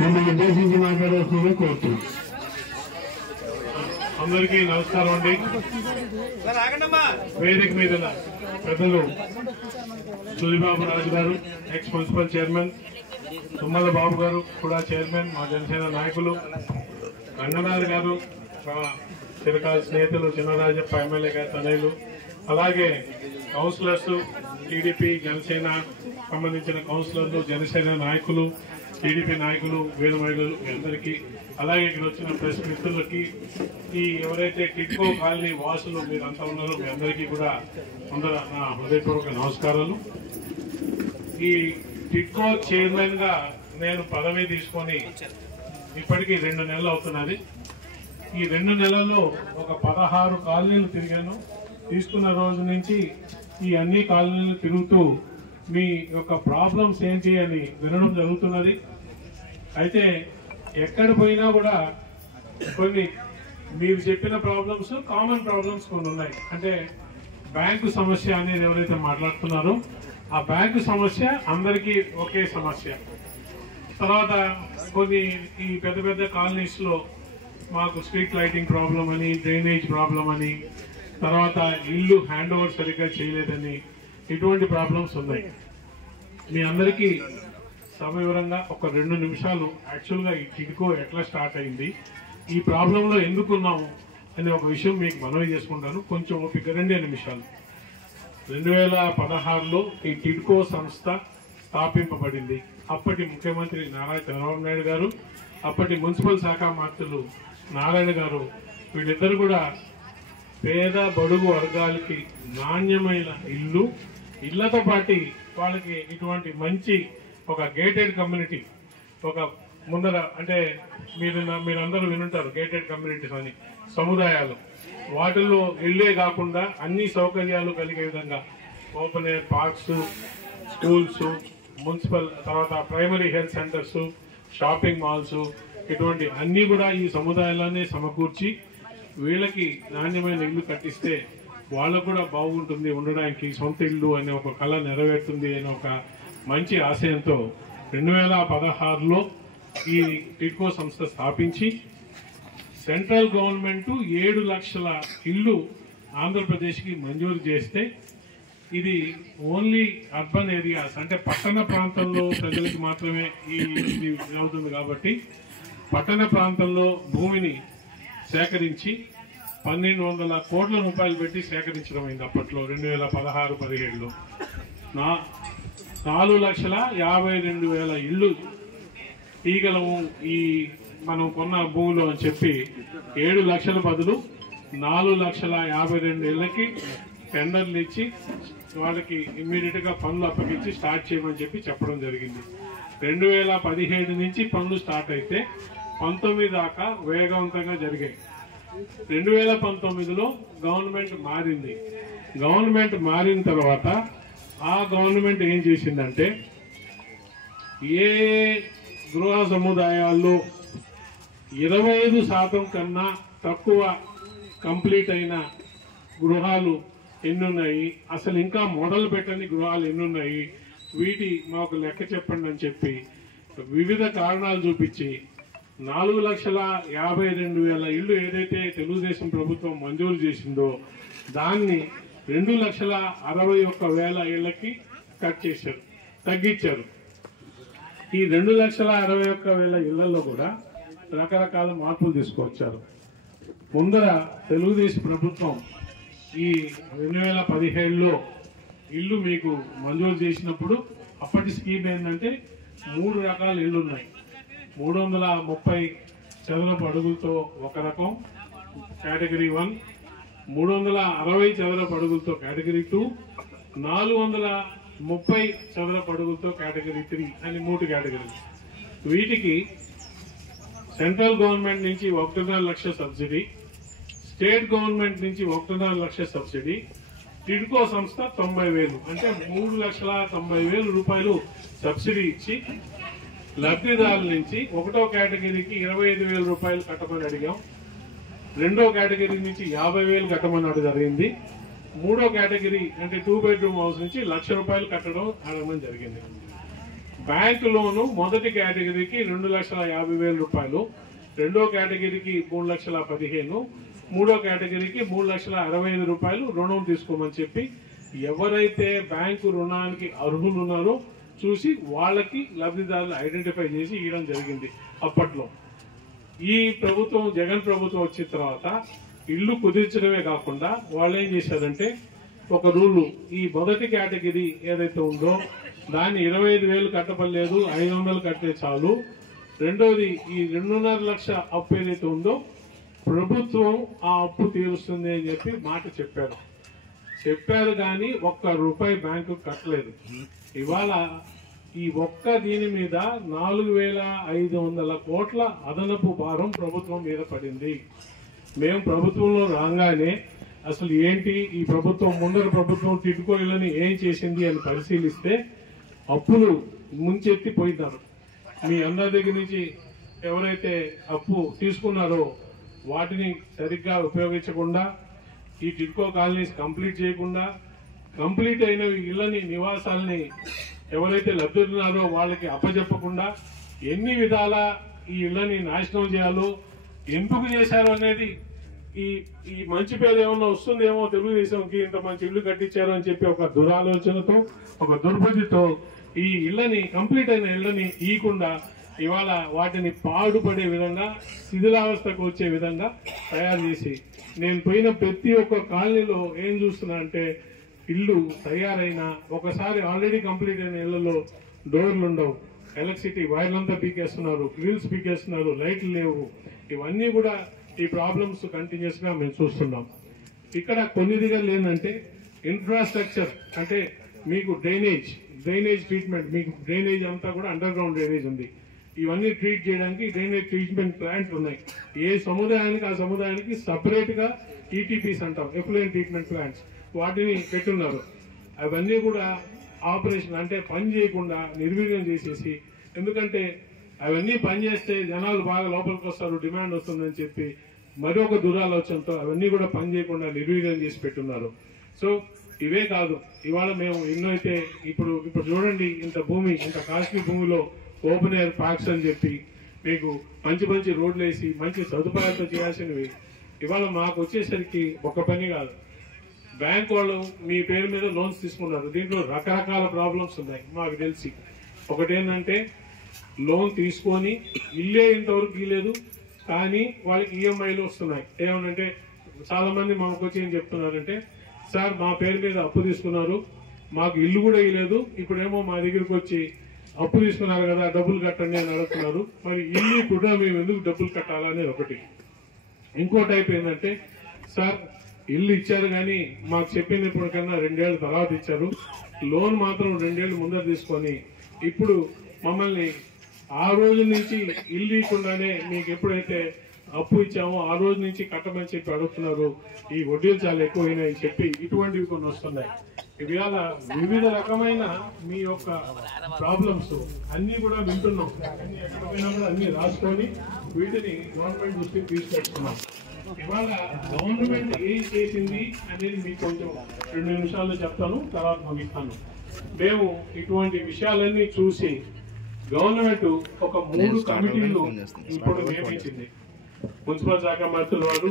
మిమ్మల్ని ఉద్దేశించి మాట్లాడవలసిందిగా కోరుతున్నాను. అందరికీ నమస్కారం అండి. వేదిక మీద పెద్దలు సూరిబాబు రాజు గారు, ఎక్స్ మున్సిపల్ చైర్మన్, తుమ్మల బాబు గారు కూడా చైర్మన్, మా జనసేన నాయకులు, రంగనాథ్ గారు, మా చిరకాల స్నేహితులు చిన్నరాజప్ప ఎమ్మెల్యే గారి తనయులు, అలాగే కౌన్సిలర్స్, టీడీపీ జనసేన సంబంధించిన కౌన్సిలర్లు, జనసేన నాయకులు, టీడీపీ నాయకులు, వీర మహిళలు అందరికీ, అలాగే ఇక్కడ వచ్చిన ప్రెస్ మిత్రులకి, ఈ ఎవరైతే టిడ్కో కాలనీ వాసులు మీరంతా ఉన్నారో మీ అందరికీ కూడా అందరూ నా హృదయపూర్వక నమస్కారాలు. ఈ టిడ్కో చైర్మన్ గా నేను పదవి తీసుకొని ఇప్పటికీ 2 నెలలు అవుతున్నది. ఈ 2 నెలల్లో ఒక 16 కాలనీలు తిరిగాను. తీసుకున్న రోజు నుంచి ఈ అన్ని కాలనీలు తిరుగుతూ మీ యొక్క ప్రాబ్లమ్స్ ఏంటి అని వినడం జరుగుతున్నది. అయితే ఎక్కడ పోయినా కూడా కొన్ని మీరు చెప్పిన ప్రాబ్లమ్స్ కామన్ ప్రాబ్లమ్స్ కొన్ని ఉన్నాయి. అంటే బ్యాంకు సమస్య అనేది ఎవరైతే మాట్లాడుతున్నారో ఆ బ్యాంకు సమస్య అందరికీ ఒకే సమస్య. తర్వాత కొన్ని ఈ పెద్ద పెద్ద కాలనీస్ లో మాకు స్ట్రీట్ లైటింగ్ ప్రాబ్లం అని, డ్రైనేజ్ ప్రాబ్లం అని, తర్వాత ఇల్లు హ్యాండ్ ఓవర్ సరిగ్గా చేయలేదని, ఇటువంటి ప్రాబ్లమ్స్ ఉన్నాయి. మీ అందరికీ సవివరంగా ఒక 2 నిమిషాలు యాక్చువల్గా ఈ టిడ్కో ఎట్లా స్టార్ట్ అయింది, ఈ ప్రాబ్లంలో ఎందుకున్నాము అనే ఒక విషయం మీకు మనవి చేసుకుంటాను. కొంచెం ఓపిక 2 నిమిషాలు. 2016లో ఈ టిడ్కో సంస్థ స్థాపింపబడింది. అప్పటి ముఖ్యమంత్రి నారా చంద్రబాబు నాయుడు గారు, అప్పటి మున్సిపల్ శాఖ మంత్రులు నారాయణ గారు, వీళ్ళిద్దరు కూడా పేద బడుగు వర్గాలకి నాణ్యమైన ఇళ్లతో పాటు వాళ్ళకి ఇటువంటి మంచి ఒక గేటెడ్ కమ్యూనిటీ, ఒక ముందర అంటే మీరందరూ వినుంటారు గేటెడ్ కమ్యూనిటీస్ అని, సముదాయాలు, వాటిల్లో ఇళ్లే కాకుండా అన్ని సౌకర్యాలు కలిగే విధంగా open air parks, schools, municipal, తర్వాత primary health centres, shopping malls, ఇటువంటి అన్ని కూడా ఈ సముదాయాలనే సమకూర్చి వీళ్ళకి నాణ్యమైన ఇల్లు కట్టిస్తే వాళ్ళకు కూడా బాగుంటుంది, ఉండడానికి సొంత ఇల్లు అనే ఒక కళ నెరవేరుతుంది అనే ఒక మంచి ఆశయంతో 2016లో ఈ టిడ్కో సంస్థ స్థాపించి సెంట్రల్ గవర్నమెంట్ 7 లక్షల ఇల్లు ఆంధ్రప్రదేశ్కి మంజూరు చేస్తే ఇది ఓన్లీ అర్బన్ ఏరియాస్ అంటే పట్టణ ప్రాంతంలో ప్రజలకు మాత్రమే ఇది అవుతుంది. కాబట్టి పట్టణ ప్రాంతంలో భూమిని సేకరించి 1200 కోట్ల రూపాయలు పెట్టి సేకరించడం అయింది అప్పట్లో 2016-17లో. 4,52,000 ఇళ్ళు తీగలము ఈ మనం కొన్న భూమిలో అని చెప్పి 7 లక్షల బదులు 4,52,000 ఇళ్ళకి టెండర్లు ఇచ్చి వాళ్ళకి ఇమ్మీడియట్ గా పనులు అప్పగించి స్టార్ట్ చేయమని చెప్పడం జరిగింది. 2017 నుంచి పనులు స్టార్ట్ అయితే 19 దాకా వేగవంతంగా జరిగాయి. 2019లో గవర్నమెంట్ మారింది. గవర్నమెంట్ మారిన తర్వాత ఆ గవర్నమెంట్ ఏం చేసిందంటే ఏ గృహ సముదాయాల్లో 25% కన్నా తక్కువ కంప్లీట్ అయిన గృహాలు ఎన్నున్నాయి, అసలు ఇంకా మొదలు పెట్టని గృహాలు ఎన్నున్నాయి, వీటి మాకు లెక్క చెప్పండి అని చెప్పి వివిధ కారణాలు చూపించి 4,52,000 ఇళ్లు ఏదైతే తెలుగుదేశం ప్రభుత్వం మంజూరు చేసిందో దాన్ని 2,61,000 ఇళ్లకి కట్ చేశారు, తగ్గించారు. ఈ 2,61,000 ఇళ్లలో కూడా రకరకాల మార్పులు తీసుకొచ్చారు. ముందర తెలుగుదేశం ప్రభుత్వం ఈ 2017లో ఇల్లు మీకు మంజూరు చేసినప్పుడు అప్పటి స్కీమ్ ఏంటంటే 3 రకాల ఇళ్లు ఉన్నాయి. 330 చదరపు అడుగులతో ఒక రకం కేటగిరీ 1, 360 చదరపు అడుగులతో కేటగిరీ 2, 430 చదరపు అడుగులతో కేటగిరీ 3 అని 3 కేటగిరీలు. వీటికి సెంట్రల్ గవర్నమెంట్ నుంచి 1.5 లక్ష సబ్సిడీ, స్టేట్ గవర్నమెంట్ నుంచి 1.5 లక్ష సబ్సిడీ, టిడ్కో సంస్థ 90,000 అంటే 3,90,000 రూపాయలు సబ్సిడీ ఇచ్చి లబ్ధిదారుల నుంచి 1వ కేటగిరీకి 25,000 రూపాయలు కట్టమని అడిగాం, 2వ కేటగిరీ నుంచి 50,000 కట్టమని జరిగింది, 3వ కేటగిరీ అంటే 2 బెడ్రూమ్ హౌస్ నుంచి 1,00,000 రూపాయలు కట్టడం అడగడం జరిగింది. బ్యాంకు లోను మొదటి కేటగిరీకి 2,50,000 రూపాయలు, రెండో కేటగిరీకి 3,15,000, మూడో కేటగిరీకి 3,65,000 రూపాయలు రుణం తీసుకోమని చెప్పి ఎవరైతే బ్యాంకు రుణానికి అర్హులు ఉన్నారో చూసి వాళ్ళకి లబ్ధిదారులు ఐడెంటిఫై చేసి ఇవ్వడం జరిగింది. అప్పట్లో ఈ ప్రభుత్వం జగన్ ప్రభుత్వం వచ్చిన తర్వాత ఇల్లు కుదిర్చడమే కాకుండా వాళ్ళు ఏం చేశారంటే ఒక రూలు, ఈ మొదటి కేటగిరీ ఏదైతే ఉందో దాన్ని 25,000 కట్టపడలేదు, 500 కట్టే చాలు. రెండోది ఈ 2.5 లక్షల అప్పు ఏదైతే ఉందో ప్రభుత్వం ఆ అప్పు తీరుస్తుంది అని చెప్పి మాట చెప్పారు కానీ ₹1 బ్యాంకు కట్టలేదు. ఇవాళ ఈ ఒక్క దీని మీద 4,500 కోట్ల అదనపు భారం ప్రభుత్వం మీద పడింది. మేము ప్రభుత్వంలో రాగానే అసలు ఏంటి ఈ ప్రభుత్వం, ముందర ప్రభుత్వం టిడ్కో ఇళ్ళని ఏం చేసింది అని పరిశీలిస్తే అప్పులు ముంచెత్తిపోయినారు. మీ అందరి దగ్గర నుంచి ఎవరైతే అప్పు తీసుకున్నారో వాటిని సరిగ్గా ఉపయోగించకుండా, ఈ టిడ్కో కాలనీస్ కంప్లీట్ చేయకుండా, కంప్లీట్ అయిన ఇళ్ళని నివాసాలని ఎవరైతే లబ్ధిన్నారో వాళ్ళకి అప్పచెప్పకుండా ఎన్ని విధాల ఈ ఇళ్ళని నాశనం చేయాలో, ఎందుకు చేశారు అనేది ఈ మంచి పేరు ఏమన్నా వస్తుందేమో తెలుగుదేశంకి, ఇంత మంచి ఇల్లు కట్టించారు అని చెప్పి ఒక దురాలోచనతో, ఒక దుర్బుద్ధితో ఈ ఇళ్ళని, కంప్లీట్ అయిన ఇళ్ళని ఇవ్వకుండా ఇవాళ వాటిని పాడుపడే విధంగా, శిథిలావస్థకు వచ్చే విధంగా తయారు చేసి, నేను పోయిన ప్రతి ఒక్క కాలనీలో ఏం చూస్తున్నా అంటే ఇల్లు తయారైన ఒకసారి ఆల్రెడీ కంప్లీట్ అయిన ఇళ్లలో డోర్లు ఉండవు, ఎలక్ట్రిసిటీ వైర్లంతా పీకేస్తున్నారు, గ్రిల్స్ పీకేస్తున్నారు, లైట్లు లేవు. ఇవన్నీ కూడా ఈ ప్రాబ్లమ్స్ కంటిన్యూస్ గా మేము చూస్తున్నాం. ఇక్కడ కొన్ని దగ్గర ఏంటంటే ఇన్ఫ్రాస్ట్రక్చర్, అంటే మీకు డ్రైనేజ్ ట్రీట్మెంట్, మీకు డ్రైనేజ్ అంతా కూడా అండర్ గ్రౌండ్ డ్రైనేజ్ ఉంది. ఇవన్నీ ట్రీట్ చేయడానికి డ్రైనేజ్ ట్రీట్మెంట్ ప్లాంట్లు ఉన్నాయి. ఏ సముదాయానికి ఆ సముదాయానికి సపరేట్ గా ఈటీపీస్ అంటాం, ఎఫ్లూయెంట్ ట్రీట్మెంట్ ప్లాంట్స్, వాటిని పెట్టున్నారు. అవన్నీ కూడా ఆపరేషన్ అంటే పని చేయకుండా నిర్వీర్యం చేసేసి, ఎందుకంటే అవన్నీ పనిచేస్తే జనాలు బాగా లోపలికి వస్తారు, డిమాండ్ వస్తుందని చెప్పి మరొక దురాలోచనతో అవన్నీ కూడా పని చేయకుండా నిర్వీర్యం చేసి పెట్టున్నారు. సో ఇవే కాదు, ఇవాళ మేము ఎన్నో అయితే ఇప్పుడు చూడండి, ఇంత భూమి, ఇంత కాస్ట్లీ భూమిలో ఓపెన్ ఎయిర్ పార్క్స్ అని చెప్పి మీకు మంచి రోడ్లు వేసి మంచి సదుపాయాలతో చేయాల్సినవి ఇవాళ మాకు వచ్చేసరికి ఒక పని కాదు. బ్యాంక్ వాళ్ళు మీ పేరు మీద లోన్స్ తీసుకున్నారు. దీంట్లో రకరకాల ప్రాబ్లమ్స్ ఉన్నాయి మాకు తెలిసి. ఒకటేంటంటే లోన్ తీసుకొని ఇల్లే ఇంతవరకు ఇవ్వలేదు, కానీ వాళ్ళకి ఈఎంఐలు వస్తున్నాయి. ఏమనంటే చాలా మంది మాకు వచ్చి ఏం చెప్తున్నారంటే, సార్ మా పేరు మీద అప్పు తీసుకున్నారు, మాకు ఇల్లు కూడా ఇవ్వలేదు, ఇప్పుడేమో మా దగ్గరికి వచ్చి అప్పు తీసుకున్నారు కదా డబ్బులు కట్టండి అని అడుగుతున్నారు. మరి ఇల్లు కూడా మేము ఎందుకు డబ్బులు కట్టాలనేది ఒకటి. ఇంకో టైప్ ఏంటంటే, సార్ ఇల్లు ఇచ్చారు కానీ మాకు చెప్పినప్పటికన్నా 2 ఏళ్ల తర్వాత ఇచ్చారు, లోన్ మాత్రం 2 ఏళ్లు ముందర తీసుకొని ఇప్పుడు మమ్మల్ని ఆ రోజు నుంచి ఇల్లు ఇవ్వకుండానే మీకు ఎప్పుడైతే అప్పు ఇచ్చామో ఆ రోజు నుంచి కట్టమని చెప్పి అడుగుతున్నారు, ఈ వడ్డీలు చాలా ఎక్కువైనాయని చెప్పి ఇటువంటివి కొన్ని వస్తున్నాయి. ఇవాళ వివిధ రకమైన మీ యొక్క ప్రాబ్లమ్స్ అన్ని కూడా వింటున్నాం, అన్ని రాసుకొని వీటిని గవర్నమెంట్ దృష్టికి తీసుకొస్తున్నాం. ఇవాళ గవర్నమెంట్ ఏం చేసింది అనేది మీకు కొంచెం 2 నిమిషాల్లో చెప్తాను, తర్వాత ముగిస్తాను. మేము ఇటువంటి విషయాలన్నీ చూసి గవర్నమెంట్ ఒక 3 కమిటీలు ఇప్పుడు నియమించింది. మున్సిపల్ శాఖ మంత్రులు వారు,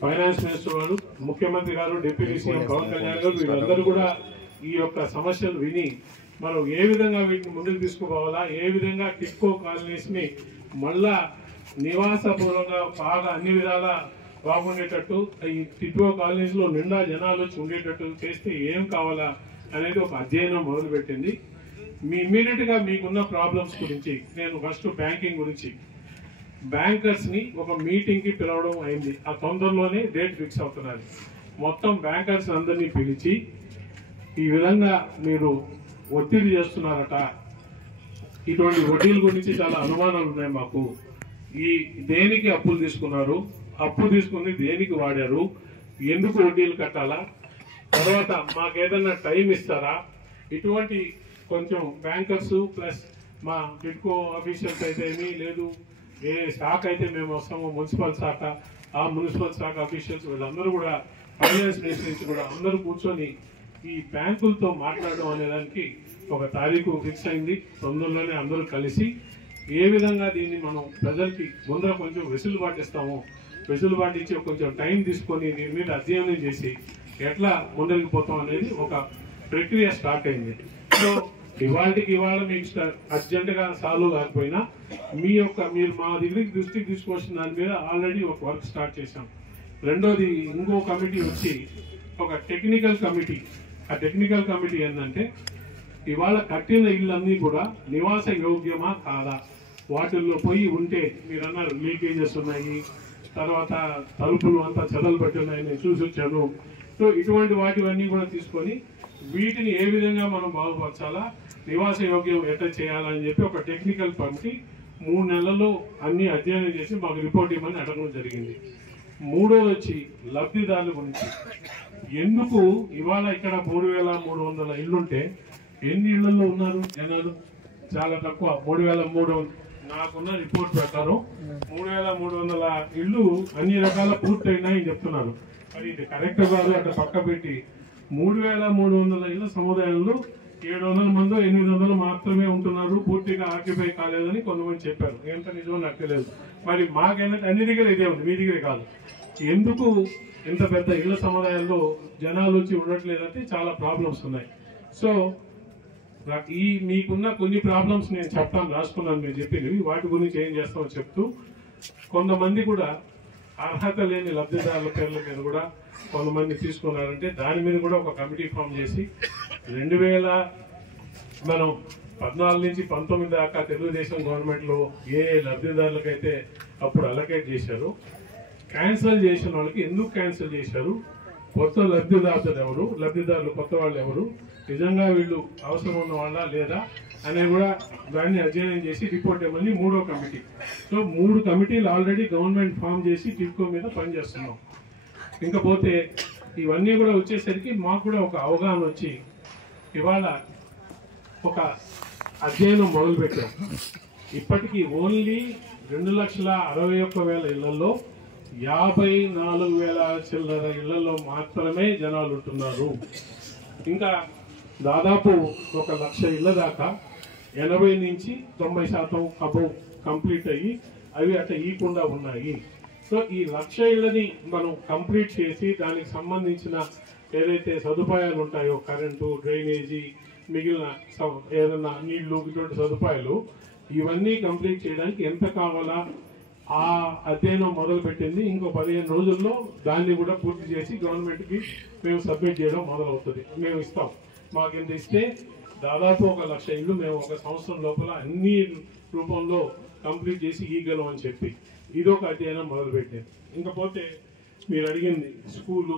ఫైనాన్స్ మినిస్టర్ వారు, ముఖ్యమంత్రి గారు, డిప్యూటీ సీఎం పవన్ కళ్యాణ్ గారు, వీళ్ళందరూ కూడా ఈ యొక్క సమస్యలు విని మనం ఏ విధంగా వీటిని ముందుకు తీసుకుపోవాలా, ఏ విధంగా టిడ్కో కాలనీస్ ని మళ్ళా నివాసపూర్వకంగా బాగా అన్ని విధాలా బాగుండేటట్టు, ఈ టిడ్కో కాలనీస్ లో నిండా జనాలు వచ్చి ఉండేటట్టు చేస్తే ఏం కావాలా అనేది ఒక అధ్యయనం మొదలుపెట్టింది. మీ ఇమ్మీడియట్ గా మీకున్న ప్రాబ్లమ్స్ గురించి నేను ఫస్ట్ బ్యాంకింగ్ గురించి, బ్యాంకర్స్ ని ఒక మీటింగ్ కి పిలవడం అయింది. ఆ తొందరలోనే డేట్ ఫిక్స్ అవుతున్నది. మొత్తం బ్యాంకర్స్ అందరినీ పిలిచి ఈ విధంగా మీరు ఒత్తిడి చేస్తున్నారట, ఇటువంటి వడ్డీల గురించి చాలా అనుమానాలు ఉన్నాయి మాకు, ఈ దేనికి అప్పులు తీసుకున్నారు, అప్పు తీసుకుని దేనికి వాడారు, ఎందుకు వడ్డీలు కట్టాలా, తర్వాత మాకేదన్నా టైం ఇస్తారా, ఇటువంటి కొంచెం బ్యాంకర్స్ ప్లస్ మా టిడ్కో ఆఫీషియల్స్ అయితే ఏమీ లేదు, ఏ శాఖ అయితే మేము వస్తామో మున్సిపల్ శాఖ, ఆ మున్సిపల్ శాఖ ఆఫీషియల్స్ వీళ్ళందరూ కూడా, ఫైనాన్స్ మినిస్టర్ నుంచి కూడా అందరూ కూర్చొని ఈ బ్యాంకులతో మాట్లాడడం అనేదానికి ఒక తారీఖు ఫిక్స్ అయింది. తొందరలోనే అందరూ కలిసి ఏ విధంగా దీన్ని మనం ప్రజలకి ముందర కొంచెం వెసులుబాటు ఇస్తామో, వెసులుబాటు ఇచ్చి కొంచెం టైం తీసుకొని దీని మీద అధ్యయనం చేసి ఎట్లా ముందరికి పోతాం అనేది ఒక ప్రక్రియ స్టార్ట్ అయింది. సో ఇవాళ మీకు అర్జెంటుగా సాల్వ్ కాకపోయినా మీరు మా దగ్గరికి దృష్టికి తీసుకొచ్చిన దాని మీద ఆల్రెడీ ఒక వర్క్ స్టార్ట్ చేశాం. రెండోది ఇంకో కమిటీ వచ్చి ఒక టెక్నికల్ కమిటీ. ఆ టెక్నికల్ కమిటీ ఏంటంటే ఇవాళ కట్టిన ఇళ్ళన్నీ కూడా నివాస యోగ్యమా కాదా, వాటిల్లో పోయి ఉంటే మీరు అన్నారు లీకేజెస్ ఉన్నాయి, తర్వాత తలుపులు అంతా చెదలు పట్టి ఉన్నాయి, నేను చూసి వచ్చాను. సో ఇటువంటి వాటివన్నీ కూడా తీసుకొని వీటిని ఏ విధంగా మనం బాగుపరచాలా, నివాస యోగ్యం ఎట్లా చేయాలని చెప్పి ఒక టెక్నికల్ కమిటీ 3 నెలల్లో అన్ని అధ్యయనం చేసి మాకు రిపోర్ట్ ఇవ్వమని అడగడం జరిగింది. మూడోది వచ్చి లబ్ధిదారుల గురించి. ఎందుకు ఇవాళ ఇక్కడ 3,300 ఇళ్లుంటే ఎన్ని ఇళ్లలో ఉన్నారు జనాలు? చాలా తక్కువ, 3,300. నాకున్న రిపోర్ట్ ప్రకారం 3,300 ఇళ్లు అన్ని రకాల పూర్తయినాయని చెప్తున్నారు. మరి ఇది కరెక్ట్ కాదు. అట్లా పక్క పెట్టి 3,300 ఇళ్ల సముదాయంలో 700 మందో 800 మాత్రమే ఉంటున్నారు, పూర్తిగా ఆక్యుపై కాలేదని కొంతమంది చెప్పారు. ఎంత నిజమో నాకు తెలియదు. మరి మాకైనా అన్ని దగ్గర ఇదే ఉంది, మీ దగ్గర కాదు. ఎందుకు ఇంత పెద్ద ఇళ్ల సముదాయాల్లో జనాలు వచ్చి ఉండట్లేదంటే చాలా ప్రాబ్లమ్స్ ఉన్నాయి. సో మీకున్న కొన్ని ప్రాబ్లమ్స్ నేను చెప్తాను, రాసుకున్నాను మీరు చెప్పినవి. వాటి గురించి ఏం చేస్తామో చెప్తూ, కొంతమంది కూడా అర్హత లేని లబ్ధిదారుల పేర్ల మీద కూడా కొంతమంది తీసుకున్నారంటే దాని మీద కూడా ఒక కమిటీ ఫామ్ చేసి 2014 నుంచి 19 దాకా తెలుగుదేశం గవర్నమెంట్ లో ఏ లబ్ధిదారులకైతే అప్పుడు అలకేట్ చేశారు, క్యాన్సిల్ చేసిన వాళ్ళకి ఎందుకు క్యాన్సిల్ చేశారు, కొత్త లబ్ధిదారులు కొత్త వాళ్ళు ఎవరు, నిజంగా వీళ్ళు అవసరం ఉన్న వాళ్ళ లేదా అనేది కూడా దాన్ని అధ్యయనం చేసి రిపోర్ట్ ఇవ్వమని 3వ కమిటీ. సో 3 కమిటీలు ఆల్రెడీ గవర్నమెంట్ ఫామ్ చేసి టిడ్కో మీద పనిచేస్తున్నాం. ఇంకపోతే ఇవన్నీ కూడా వచ్చేసరికి మాకు కూడా ఒక అవగాహన వచ్చి ఇవాళ ఒక అధ్యయనం మొదలుపెట్టాం. ఇప్పటికీ ఓన్లీ 2,61,000 ఇళ్లలో 54,000 చిల్లర ఇళ్లలో మాత్రమే జనాలు ఉంటున్నారు. ఇంకా దాదాపు 1,00,000 ఇళ్ల దాకా 80 నుంచి 90% అబౌవ్ కంప్లీట్ అయ్యి అవి అట్లా ఇవ్వకుండా ఉన్నాయి. సో ఈ 1,00,000 ఇళ్లని మనం కంప్లీట్ చేసి దానికి సంబంధించిన ఏదైతే సదుపాయాలు ఉంటాయో, కరెంటు, డ్రైనేజీ, మిగిలిన ఏదైనా నీళ్లు, ఇటువంటి సదుపాయాలు ఇవన్నీ కంప్లీట్ చేయడానికి ఎంత కావాలా ఆ అధ్యయనం మొదలు పెట్టింది. ఇంకో 15 రోజుల్లో దాన్ని కూడా పూర్తి చేసి గవర్నమెంట్ కి మేము సబ్మిట్ చేయడం మొదలవుతుంది. మేము ఇస్తాం. మాకు ఎంత ఇస్తే దాదాపు 1,00,000 ఇళ్లు మేము 1 సంవత్సరం లోపల అన్ని రూపంలో కంప్లీట్ చేసి ఇవ్వగలం అని చెప్పి ఇదొక అధ్యయనం మొదలుపెట్టింది. ఇంకపోతే మీరు అడిగింది స్కూలు,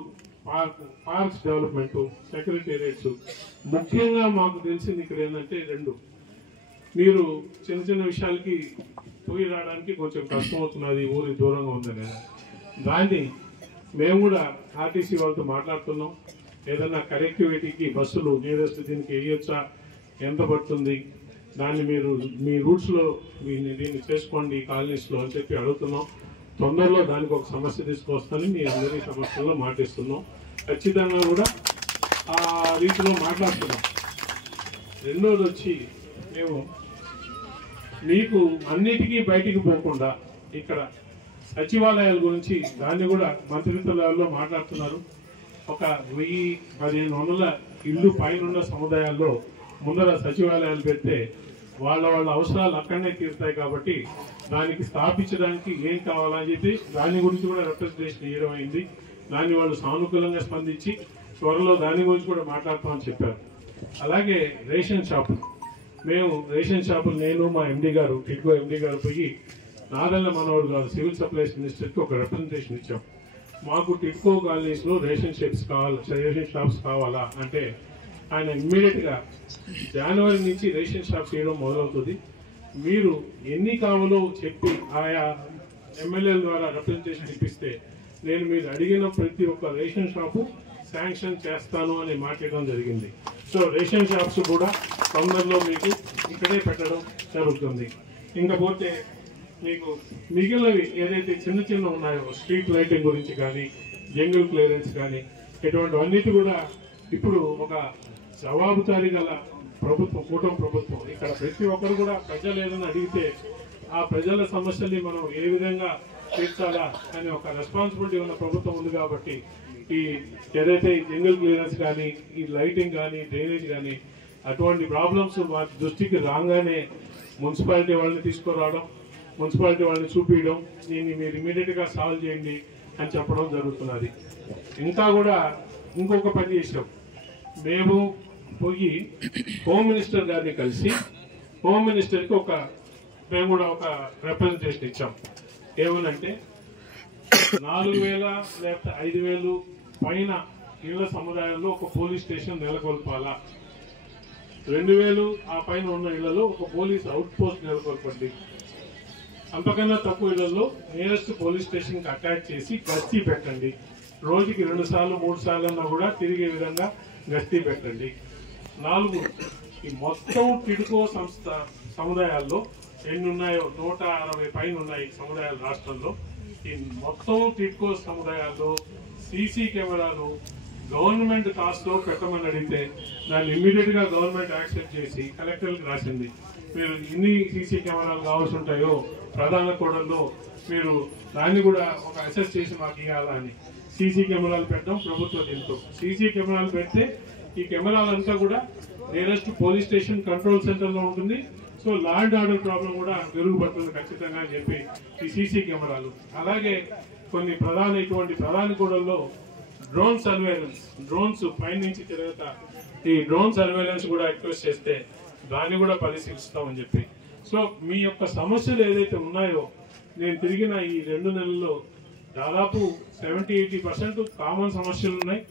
పార్క్స్ డెవలప్మెంట్, సెక్రటేరియట్స్. ముఖ్యంగా మాకు తెలిసింది ఇక్కడ ఏంటంటే 2. మీరు చిన్న చిన్న విషయాలకి పోయి రావడానికి కొంచెం కష్టం అవుతున్నది, ఊరి దూరంగా ఉందని. దాన్ని మేము కూడా ఆర్టీసీ వాళ్ళతో మాట్లాడుతున్నాం. ఏదన్నా కనెక్టివిటీకి బస్సులు నియరెస్ట్ దీనికి వేయొచ్చా, ఎంత పడుతుంది, దాన్ని మీరు మీ రూట్స్లో దీన్ని చేసుకోండి కాలనీస్లో అని చెప్పి అడుగుతున్నాం. తొందరలో దానికి ఒక సమస్య తీసుకొస్తానని మీ అందరి సమస్యల్లో మాటిస్తున్నాం. ఖచ్చితంగా కూడా ఆ రీతిలో మాట్లాడుతున్నాం. రెండోది వచ్చి మేము మీకు అన్నిటికీ బయటికి పోకుండా ఇక్కడ సచివాలయాల గురించి దాన్ని కూడా మంత్రిత్వ లెవెల్లో మాట్లాడుతున్నారు. ఒక 1,000-1,500 ఇల్లు పైన సముదాయాల్లో ముందర సచివాలయాలు పెడితే వాళ్ళ అవసరాలు అక్కడనే తీరుతాయి. కాబట్టి దానికి స్థాపించడానికి ఏం కావాలని చెప్పి దాని గురించి కూడా రిప్రజెంటేషన్ ఇవ్వడం అయింది. దాన్ని వాళ్ళు సానుకూలంగా స్పందించి త్వరలో దాని గురించి కూడా మాట్లాడతామని చెప్పారు. అలాగే రేషన్ షాపులు, మేము రేషన్ షాపులు నేను మా ఎండి గారు టిడ్కో ఎండి గారు పోయి నాదెళ్ల మనోహర్ గారు సివిల్ సప్లైస్ మినిస్టర్కి ఒక రిప్రజెంటేషన్ ఇచ్చాం. మాకు టిడ్కో కాలనీస్లో రేషన్ షాప్స్ కావాలా అంటే ఆయన ఇమ్మీడియట్ గా జనవరి నుంచి రేషన్ షాప్ చేయడం మొదలవుతుంది. మీరు ఎన్ని కావాలో చెప్పి ఆయా ఎమ్మెల్యేల ద్వారా రిప్రజెంటేషన్ ఇప్పిస్తే నేను మీరు అడిగిన ప్రతి ఒక్క రేషన్ షాపు శాంక్షన్ చేస్తాను అని మాట్లాడడం జరిగింది. సో రేషన్ షాప్స్ కూడా తొందరలో మీకు ఇక్కడే పెట్టడం జరుగుతుంది. ఇంకపోతే మీకు మిగిలినవి ఏదైతే చిన్న ఉన్నాయో స్ట్రీట్ లైటింగ్ గురించి కానీ, జంగిల్ క్లియరెన్స్ కానీ, ఇటువంటివన్నిటి కూడా ఇప్పుడు ఒక జవాబుదారీ గల ప్రభుత్వం, కూటమి ప్రభుత్వం. ఇక్కడ ప్రతి ఒక్కరు కూడా ప్రజలు ఏదైనా అడిగితే ఆ ప్రజల సమస్యల్ని మనం ఏ విధంగా తీర్చాలా అనే ఒక రెస్పాన్సిబిలిటీ ఉన్న ప్రభుత్వం ఉంది. కాబట్టి ఈ ఏదైతే జంగిల్ క్లియరెన్స్ కానీ, ఈ లైటింగ్ కానీ, డ్రైనేజ్ కానీ అటువంటి ప్రాబ్లమ్స్ మా దృష్టికి రాగానే మున్సిపాలిటీ వాళ్ళని తీసుకురావడం, మున్సిపాలిటీ వాళ్ళని చూపించడం, దీన్ని మీరు ఇమీడియట్గా సాల్వ్ చేయండి అని చెప్పడం జరుగుతున్నది. ఇంకా కూడా ఇంకొక పని చేసాం. మేము పోయి హోమ్ మినిస్టర్ గారిని కలిసి హోమ్ మినిస్టర్కి మేము కూడా ఒక రిప్రజెంటేషన్ ఇచ్చాం. ఏమనంటే 4,000 లేకపోతే 5,000 పైన ఇళ్ల సముదాయంలో ఒక పోలీస్ స్టేషన్ నెలకొల్పాలా, 2,000 ఆ పైన ఉన్న ఇళ్లలో ఒక పోలీస్ అవుట్ పోస్ట్ నెలకొల్పండి, అంతకన్నా తక్కువ ఇళ్లలో నియరెస్ట్ పోలీస్ స్టేషన్కి అటాచ్ చేసి గస్తీ పెట్టండి, రోజుకి 2 సార్లు 3 సార్లు అన్నా కూడా తిరిగే విధంగా గస్తీ పెట్టండి. 4 ఈ మొత్తం టిడ్కో సంస్థ సముదాయాల్లో ఎన్ని ఉన్నాయో 160 పైన ఉన్నాయి సముదాయాలు రాష్ట్రంలో. ఈ మొత్తం టిడ్కో సముదాయాల్లో సీసీ కెమెరాలు గవర్నమెంట్ కాస్ట్ లో పెట్టమని అడిగితే దాన్ని ఇమ్మీడియట్ గా గవర్నమెంట్ యాక్సెప్ట్ చేసి కలెక్టర్కి రాసింది. మీరు ఎన్ని సీసీ కెమెరాలు కావాల్సి ఉంటాయో ప్రధాన కూడల్లో మీరు దాన్ని కూడా ఒక అసెస్ చేసి మాకు ఇవ్వాలని సీసీ కెమెరాలు పెట్టడం ప్రభుత్వ దీంతో. సీసీ కెమెరాలు పెడితే ఈ కెమెరాలంతా కూడా nearest police station control centre లో ఉంటుంది. So law and order problem కూడా మెరుగుపడుతుంది ఖచ్చితంగా అని చెప్పి ఈ సీసీ కెమెరాలు. అలాగే కొన్ని ఇటువంటి ప్రధాన కూడల్లో డ్రోన్ సర్వేలెన్స్, డ్రోన్స్ పైనుంచి తిరుగుతా ఈ డ్రోన్ సర్వేలెన్స్ కూడా రిక్వెస్ట్ చేస్తే దాన్ని కూడా పరిశీలిస్తామని చెప్పి. సో మీ యొక్క సమస్యలు ఏదైతే ఉన్నాయో నేను తిరిగిన ఈ 2 నెలల్లో దాదాపు 70-80% కామన్ సమస్యలు ఉన్నాయి.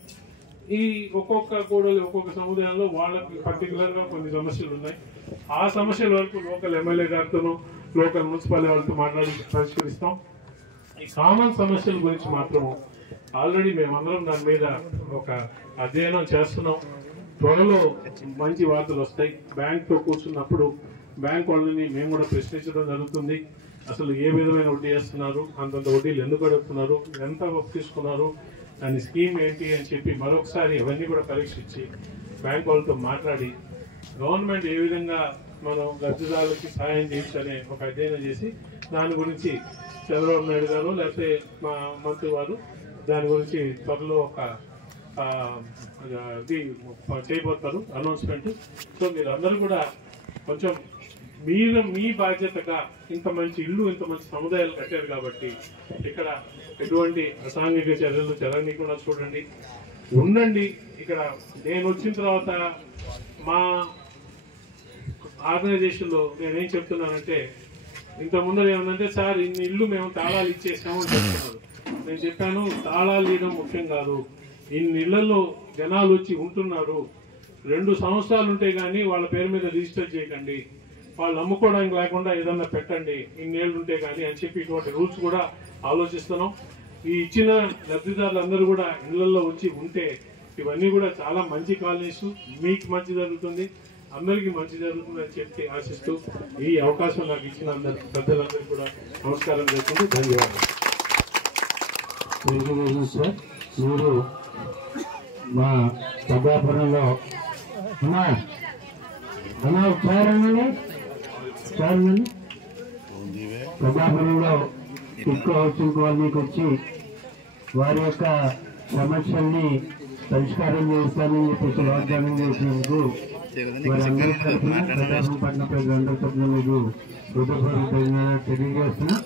ఈ ఒక్కొక్క కూడలి ఒక్కొక్క సముదాయంలో వాళ్ళకి పర్టికులర్ గా కొన్ని సమస్యలు ఉన్నాయి. ఆ సమస్యల వరకు లోకల్ ఎమ్మెల్యే గారితోనూ లోకల్ మున్సిపాలిటీ వాళ్ళతో మాట్లాడి పరిష్కరిస్తాం. ఈ కామన్ సమస్యల గురించి మాత్రం ఆల్రెడీ మేమందరం దాని మీద ఒక అధ్యయనం చేస్తున్నాం. త్వరలో మంచి వార్తలు వస్తాయి. బ్యాంక్తో కూర్చున్నప్పుడు బ్యాంక్ వాళ్ళని మేము కూడా ప్రశ్నించడం జరుగుతుంది. అసలు ఏ విధమైన వడ్డీ వేస్తున్నారు, అంతంత వడ్డీలు ఎందుకు అడుగుతున్నారు, ఎంత తీసుకున్నారు, దాని స్కీమ్ ఏంటి అని చెప్పి మరొకసారి అవన్నీ కూడా పరీక్షించి బ్యాంక్ వాళ్ళతో మాట్లాడి గవర్నమెంట్ ఏ విధంగా మనం లబ్ధిదారులకి సహాయం చేయొచ్చనే ఒక అధ్యయనం చేసి దాని గురించి చంద్రబాబు నాయుడు గారు లేకపోతే మా మంత్రి వారు దాని గురించి త్వరలో ఒక ఇది చేయబోతారు అనౌన్స్మెంట్. సో మీరు అందరూ కూడా కొంచెం మీ బాధ్యతగా ఇంత మంచి ఇల్లు, ఇంత మంచి సముదాయాలు కట్టారు కాబట్టి ఇక్కడ ఎటువంటి అసాంఘిక చర్యలు జరగనీయకుండా చూడండి, ఉండండి. ఇక్కడ నేను వచ్చిన తర్వాత మా ఆర్గనైజేషన్ లో నేనేం చెప్తున్నానంటే, ఇంత ముందర ఏమంటే సార్ ఇన్ని ఇల్లు మేము తాళాలు ఇచ్చేసాము అని చెప్తున్నారు. నేను చెప్పాను తాళాలు ఇవ్వడం ముఖ్యం కాదు, ఇన్ని ఇళ్లలో జనాలు వచ్చి ఉంటున్నారు, 2 సంవత్సరాలు ఉంటే గానీ వాళ్ళ పేరు మీద రిజిస్టర్ చేయకండి, వాళ్ళు అమ్ముకోవడానికి లేకుండా ఏదన్నా పెట్టండి ఇన్నేళ్ళు ఉంటే కానీ అని చెప్పి ఇటువంటి రూల్స్ కూడా ఆలోచిస్తున్నాం. ఈ ఇచ్చిన లబ్ధిదారులందరూ కూడా ఇళ్లలో వచ్చి ఉంటే ఇవన్నీ కూడా చాలా మంచి కాలనీస్, మీకు మంచి జరుగుతుంది, అందరికీ మంచి జరుగుతుంది అని చెప్పి ఆశిస్తూ ఈ అవకాశం నాకు ఇచ్చిన పెద్దలందరికీ కూడా నమస్కారం చేస్తుంది. ధన్యవాదాలు. సార్ మీరు మా సభాపురంలో సభాపురంలో టిడ్కో హౌసింగ్ కాలనీకి వచ్చి వారి యొక్క సమస్యల్ని పరిష్కారం చేస్తానని చెప్పేసి వాగ్దానం చేసినందుకు వారందరి తరఫున ప్రజాపట్నం ప్రజలందరి తరఫున మీకు హృదయపూర్వక తెలియజేస్తున్నా.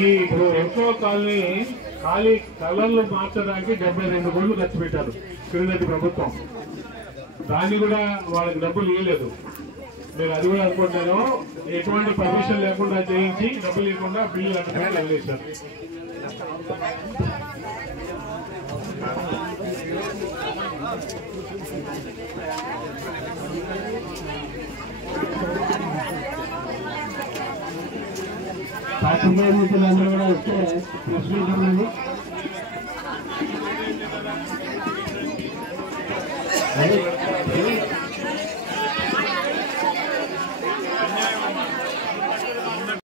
ఈ ఎంతో కాలనీ ఖాళీ కలర్లు మార్చడానికి 72 కోట్లు ఖర్చు పెట్టారు క్రిందటి ప్రభుత్వం. దాన్ని కూడా వాళ్ళకి డబ్బులు ఇవ్వలేదు. మీరు అది కూడా అనుకుంటాను, ఎటువంటి పర్మిషన్ లేకుండా చేయించి డబ్బులు ఇవ్వకుండా బిల్లు అక్కడ వదిలేశారు. పార్టీ మిత్రులందరూ కూడా వస్తే ప్రెస్ మీట్ ఉన్నది. అదే